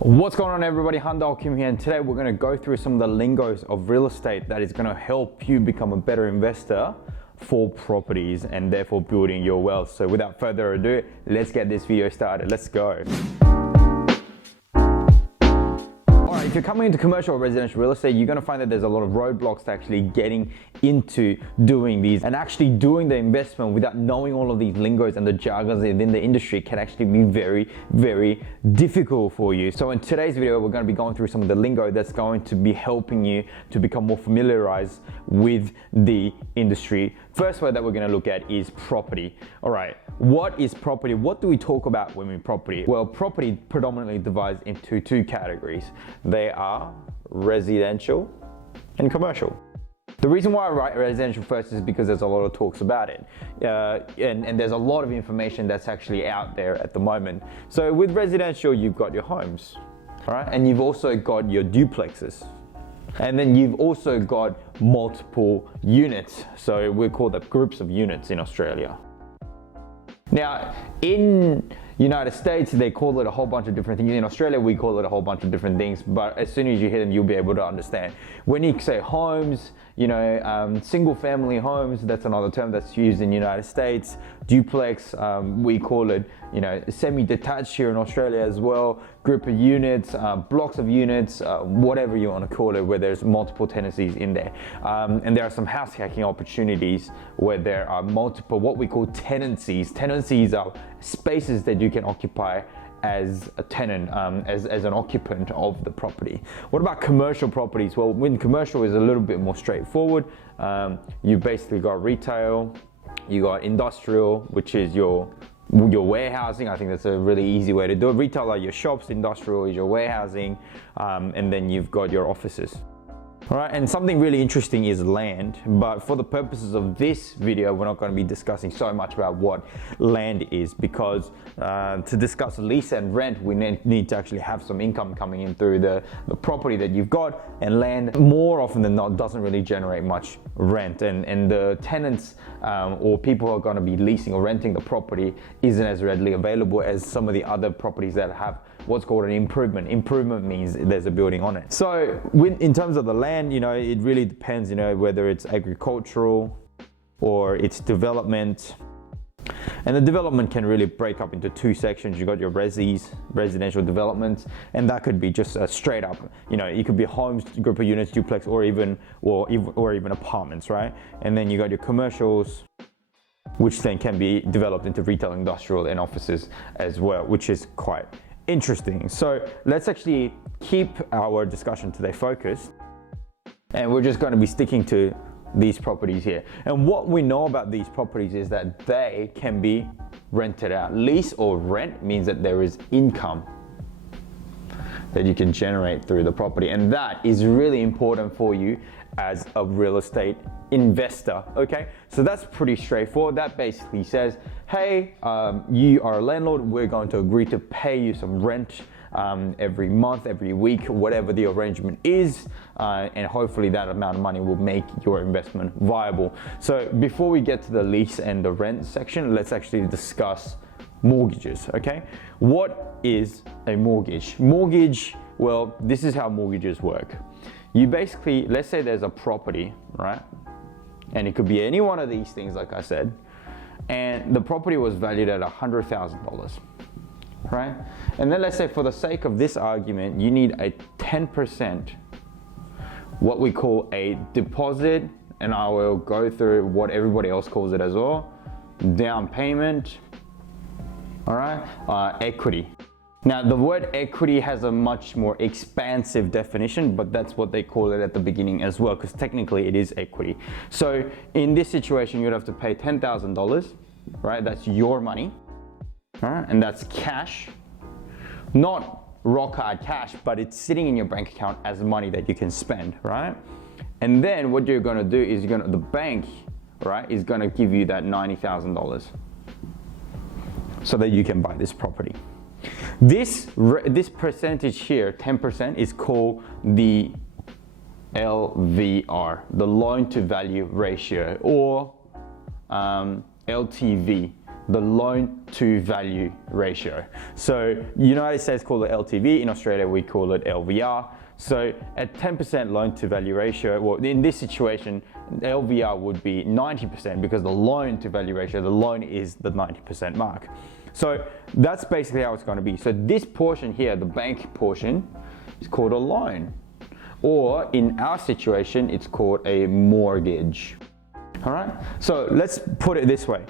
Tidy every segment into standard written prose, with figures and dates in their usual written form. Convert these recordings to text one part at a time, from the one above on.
What's going on, everybody? Handal Kim here, and today we're going to go through some of the lingos of real estate that is going to help you become a better investor for properties and therefore building your wealth. So without further ado, let's get this video started. Let's go. If you're coming into commercial or residential real estate, you're going to find that there's a lot of roadblocks to actually getting into doing these, and actually doing the investment without knowing all of these lingos and the jargons within the industry can actually be very, very difficult for you. So in today's video, we're going to be going through some of the lingo that's going to be helping you to become more familiarized with the industry. First word that we're going to look at is property. All right, what is property? What do we talk about when we property? Well, property predominantly divides into two categories. They are residential and commercial. The reason why I write residential first is because there's a lot of talks about it, and there's a lot of information that's actually out there at the moment. So with residential, you've got your homes, all right, and you've also got your duplexes. And then you've also got multiple units. So we call them groups of units in Australia. Now, in United States, they call it a whole bunch of different things. In Australia, we call it a whole bunch of different things, but as soon as you hear them, you'll be able to understand. When you say homes, single family homes, that's another term that's used in the United States. Duplex, we call it, semi-detached here in Australia as well. Group of units, blocks of units, whatever you want to call it, where there's multiple tenancies in there. And there are some house hacking opportunities where there are multiple, what we call tenancies. Tenancies are spaces that you can occupy as a tenant, as an occupant of the property. What about commercial properties? Well, when commercial is a little bit more straightforward, you basically got retail, you got industrial, which is your warehousing. I think that's a really easy way to do it. Retail are your shops, industrial is your warehousing, and then you've got your offices. All right, and something really interesting is land, but for the purposes of this video, we're not going to be discussing so much about what land is, because to discuss lease and rent, we need to actually have some income coming in through the property that you've got, and land more often than not doesn't really generate much rent, and the tenants or people who are going to be leasing or renting the property isn't as readily available as some of the other properties that have what's called an improvement. Improvement means there's a building on it. So in terms of the land, it really depends, whether it's agricultural or it's development. And the development can really break up into two sections. You've got your residential developments, and that could be just straight up, it could be homes, group of units, duplex, or even apartments, right? And then you got your commercials, which then can be developed into retail, industrial, and offices as well, which is quite interesting. So let's actually keep our discussion today focused, and we're just going to be sticking to these properties here. And what we know about these properties is that they can be rented out. Lease or rent means that there is income that you can generate through the property, and that is really important for you as a real estate investor. Okay, so that's pretty straightforward. That basically says, hey, you are a landlord, we're going to agree to pay you some rent every month, every week, whatever the arrangement is, and hopefully that amount of money will make your investment viable. So before we get to the lease and the rent section, let's actually discuss mortgages. Okay, what is a mortgage? Mortgage, well, this is how mortgages work. You basically, let's say there's a property, right? And it could be any one of these things, like I said, and the property was valued at $100,000, right? And then let's say, for the sake of this argument, you need a 10%, what we call a deposit, and I will go through what everybody else calls it as well, down payment, all right, equity. Now, the word equity has a much more expansive definition, but that's what they call it at the beginning as well, because technically it is equity. So in this situation, you'd have to pay $10,000, right? That's your money, all right? And that's cash, not rock hard cash, but it's sitting in your bank account as money that you can spend, right? And then what you're going to do is the bank, right, is going to give you that $90,000 so that you can buy this property. This percentage here, 10%, is called the LVR, the loan to value ratio, or LTV. the loan to value ratio. So United States call it LTV, in Australia we call it LVR. So at 10% loan to value ratio, well, in this situation, LVR would be 90% because the loan to value ratio, the loan is the 90% mark. So that's basically how it's going to be. So this portion here, the bank portion, is called a loan. Or in our situation, it's called a mortgage. All right, so let's put it this way.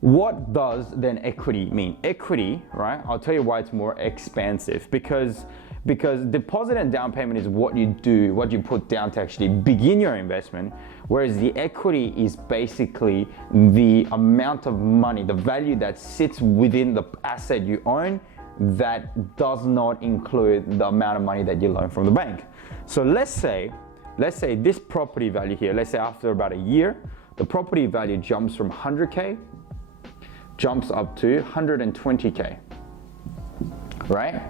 What does then equity mean? Equity, right? I'll tell you why it's more expansive, because deposit and down payment is what you do, what you put down to actually begin your investment, whereas the equity is basically the amount of money, the value that sits within the asset you own that does not include the amount of money that you loan from the bank. So let's say this property value here, let's say after about a year, the property value jumps from 100K, jumps up to 120K, right?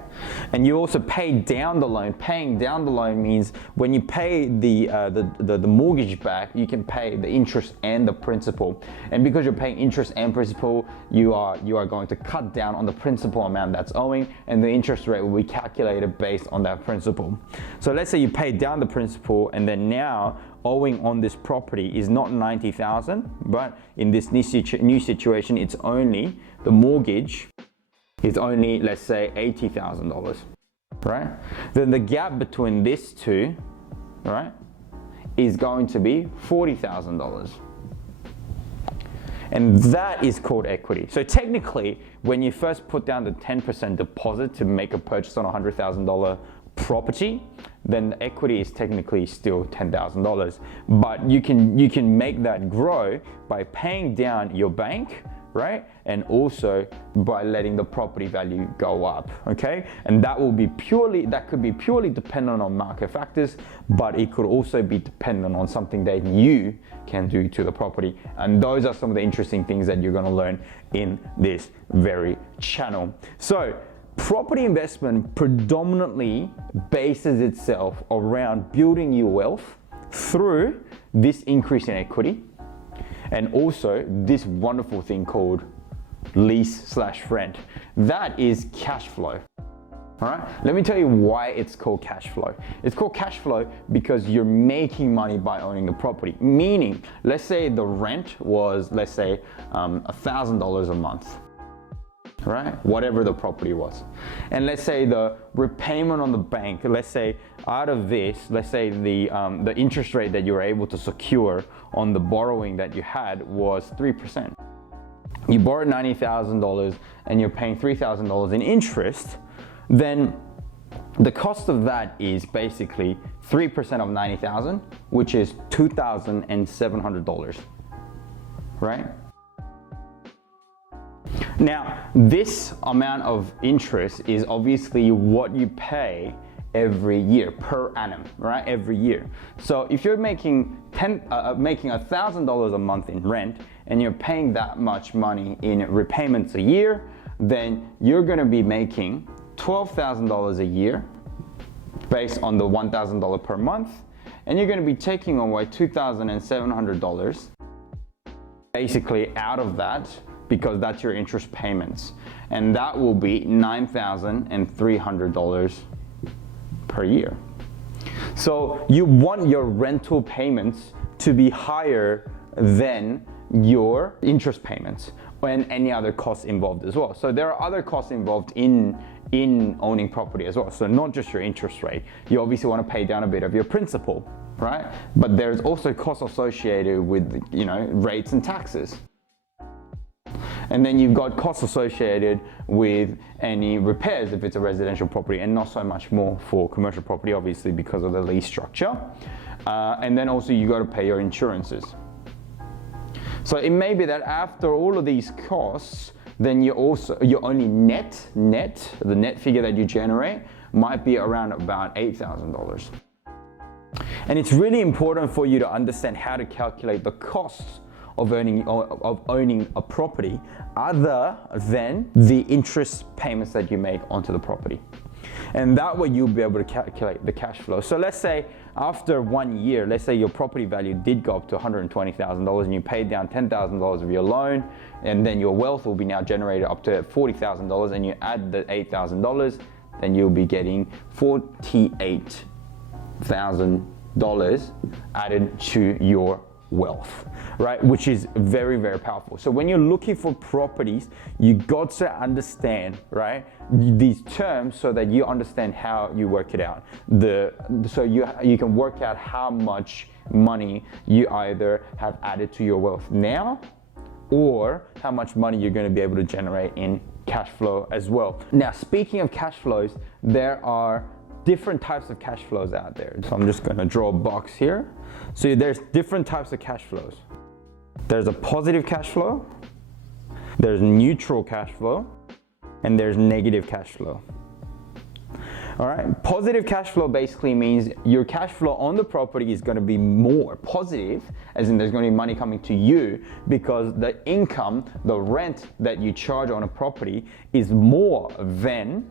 And you also pay down the loan. Paying down the loan means when you pay the mortgage back, you can pay the interest and the principal. And because you're paying interest and principal, you are going to cut down on the principal amount that's owing, and the interest rate will be calculated based on that principal. So let's say you pay down the principal, and then now owing on this property is not 90,000, but in this new situation, it's only the mortgage is only, let's say, $80,000, right? Then the gap between these two, right, is going to be $40,000. And that is called equity. So technically, when you first put down the 10% deposit to make a purchase on a $100,000 property, then the equity is technically still $10,000. But you can make that grow by paying down your bank, right? And also by letting the property value go up, okay? And that could be purely dependent on market factors, but it could also be dependent on something that you can do to the property. And those are some of the interesting things that you're gonna learn in this very channel. So property investment predominantly bases itself around building your wealth through this increase in equity, and also this wonderful thing called lease/rent. That is cash flow. All right, let me tell you why it's called cash flow. It's called cash flow because you're making money by owning the property. Meaning, let's say the rent was, let's say, $1,000 a month, right? Whatever the property was. And let's say the repayment on the bank, let's say out of this, let's say the interest rate that you were able to secure on the borrowing that you had was 3%. You borrowed $90,000 and you're paying $3,000 in interest, then the cost of that is basically 3% of 90,000, which is $2,700, right? Now, this amount of interest is obviously what you pay every year, per annum, right? Every year. So if you're making $1,000 a month in rent and you're paying that much money in repayments a year, then you're gonna be making $12,000 a year based on the $1,000 per month, and you're gonna be taking away $2,700 basically out of that, because that's your interest payments, and that will be $9,300 per year. So you want your rental payments to be higher than your interest payments and any other costs involved as well. So there are other costs involved in owning property as well. So not just your interest rate. You obviously want to pay down a bit of your principal, right? But there's also costs associated with, rates and taxes. And then you've got costs associated with any repairs if it's a residential property, and not so much more for commercial property, obviously, because of the lease structure. And then also you got to pay your insurances. So it may be that after all of these costs, then your only net, the net figure that you generate might be around about $8,000. And it's really important for you to understand how to calculate the costs of owning a property other than the interest payments that you make onto the property. And that way you'll be able to calculate the cash flow. So let's say after 1 year, let's say your property value did go up to $120,000 and you paid down $10,000 of your loan, and then your wealth will be now generated up to $40,000, and you add the $8,000, then you'll be getting $48,000 added to your wealth, right? Which is very, very powerful. So when you're looking for properties, you got to understand, right, these terms so that you understand how you work it out. So you can work out how much money you either have added to your wealth now, or how much money you're going to be able to generate in cash flow as well. Now, speaking of cash flows, there are different types of cash flows out there. So I'm just going to draw a box here. So there's different types of cash flows. There's a positive cash flow, there's neutral cash flow, and there's negative cash flow. All right, positive cash flow basically means your cash flow on the property is going to be more positive, as in there's going to be money coming to you because the income, the rent that you charge on a property is more than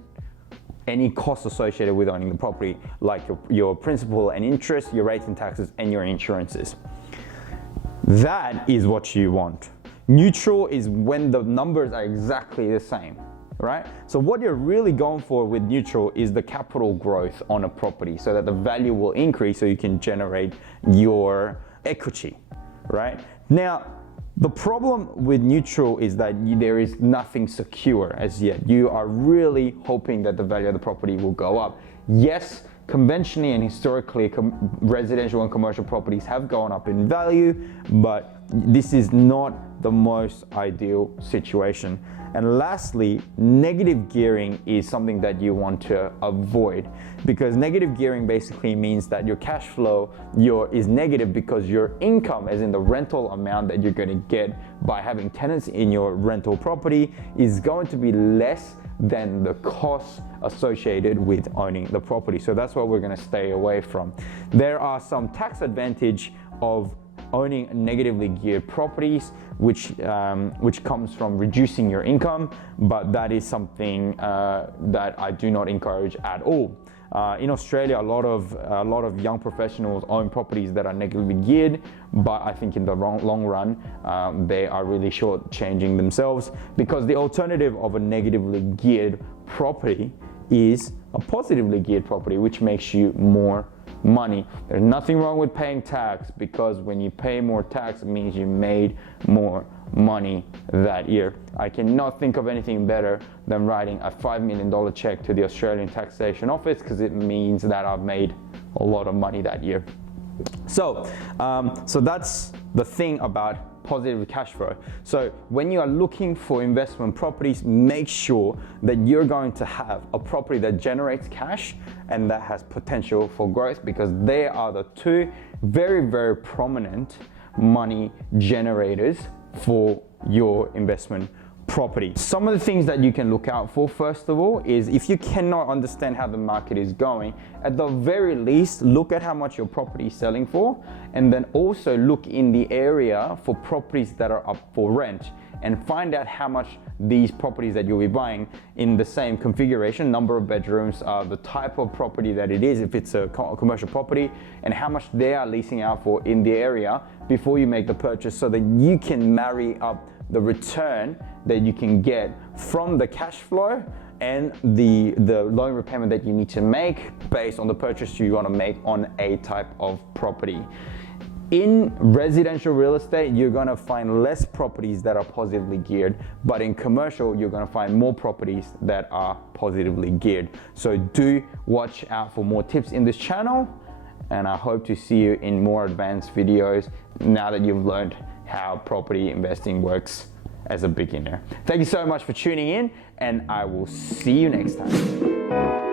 any costs associated with owning the property, like your principal and interest, your rates and taxes, and your insurances. That is what you want. Neutral is when the numbers are exactly the same, right? So what you're really going for with neutral is the capital growth on a property so that the value will increase so you can generate your equity, right? Now, the problem with neutral is that there is nothing secure as yet. You are really hoping that the value of the property will go up. Yes, conventionally and historically, residential and commercial properties have gone up in value, but this is not the most ideal situation. And lastly, negative gearing is something that you want to avoid, because negative gearing basically means that your cash flow is negative because your income, as in the rental amount that you're going to get by having tenants in your rental property, is going to be less than the costs associated with owning the property. So that's what we're going to stay away from. There are some tax advantage of owning negatively geared properties, which comes from reducing your income, but that is something that I do not encourage at all. In Australia, a lot of young professionals own properties that are negatively geared, but I think in the long run, they are really shortchanging themselves, because the alternative of a negatively geared property is a positively geared property, which makes you more money. There's nothing wrong with paying tax, because when you pay more tax, it means you made more money that year. I cannot think of anything better than writing a $5 million check to the Australian Taxation Office, because it means that I've made a lot of money that year. So that's the thing about positive cash flow. So when you are looking for investment properties, make sure that you're going to have a property that generates cash and that has potential for growth, because they are the two very, very prominent money generators for your investment property. Some of the things that you can look out for, first of all, is if you cannot understand how the market is going, at the very least, look at how much your property is selling for, and then also look in the area for properties that are up for rent, and find out how much these properties that you'll be buying in the same configuration, number of bedrooms, the type of property that it is, if it's a commercial property, and how much they are leasing out for in the area before you make the purchase, so that you can marry up the return that you can get from the cash flow and the loan repayment that you need to make based on the purchase you want to make on a type of property. In residential real estate, you're going to find less properties that are positively geared, but in commercial, you're going to find more properties that are positively geared. So do watch out for more tips in this channel, and I hope to see you in more advanced videos now that you've learned how property investing works as a beginner. Thank you so much for tuning in, and I will see you next time.